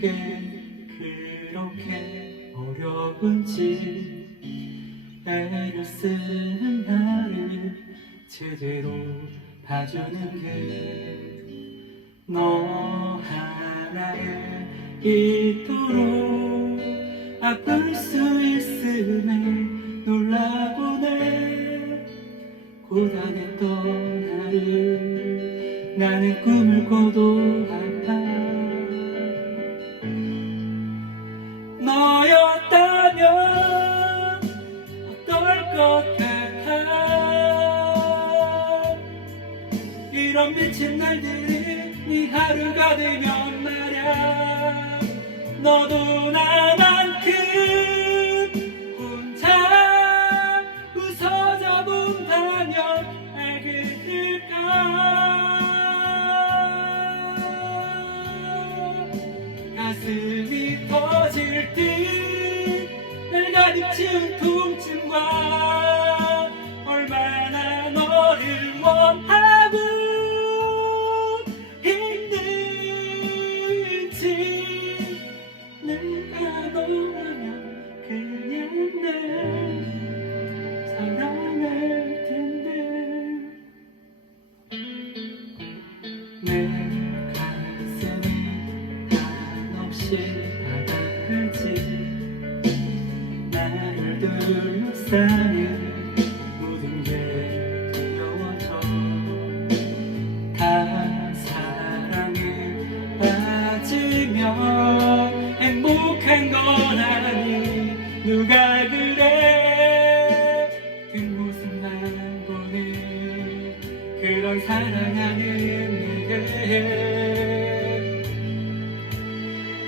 내게 그렇게 어려운지 애를 쓰는 나를 제대로 봐주는 게 너 하나에 있도록 아플 수 있음에 놀라보네 고단했던 나를 나는 꿈을 꿔도 아 미친 날들이 네 하루가 되면 말야. 너도 나만큼 혼자 웃어져 본다면 알게 될까? 가슴이 터질 듯날 가득 채운 통증과 내 가슴이 한없이 바닥을지 나를 둘러싸는 모든 게 두려워져 다 사랑에 빠지면 행복한 건 아니. 누가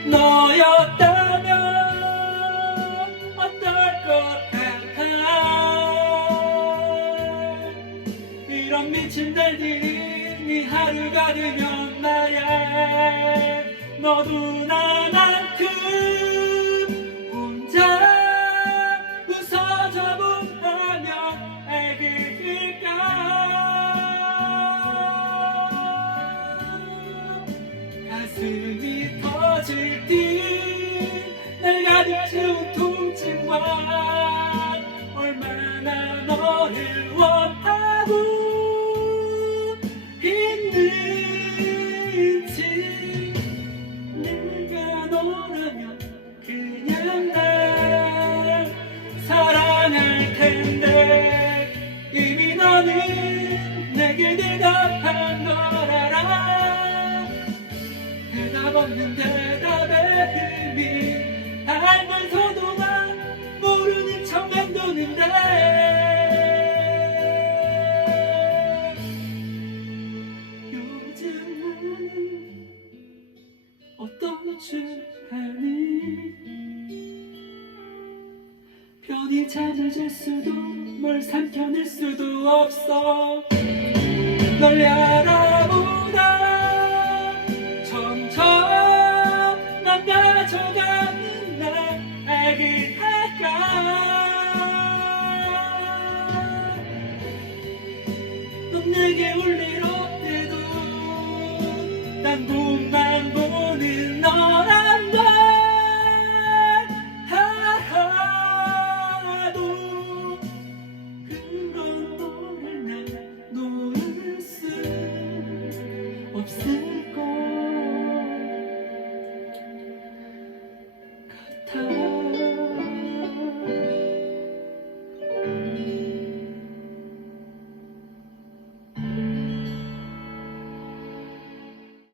너였다면 어떨 것 같아? 이런 미친 날들이 네 하루가 되면 말야 너도 나만큼 가슴이 터질 듯날 가득 채운 통증과 얼마나 너를 원 대답의 의미 알면서도 난 모르는 척 맴도는데. 요즘 나는 어떤 줄 아니? 편히 잘 수도 뭘 삼켜낼 수도 없어. 널 알아 of sin.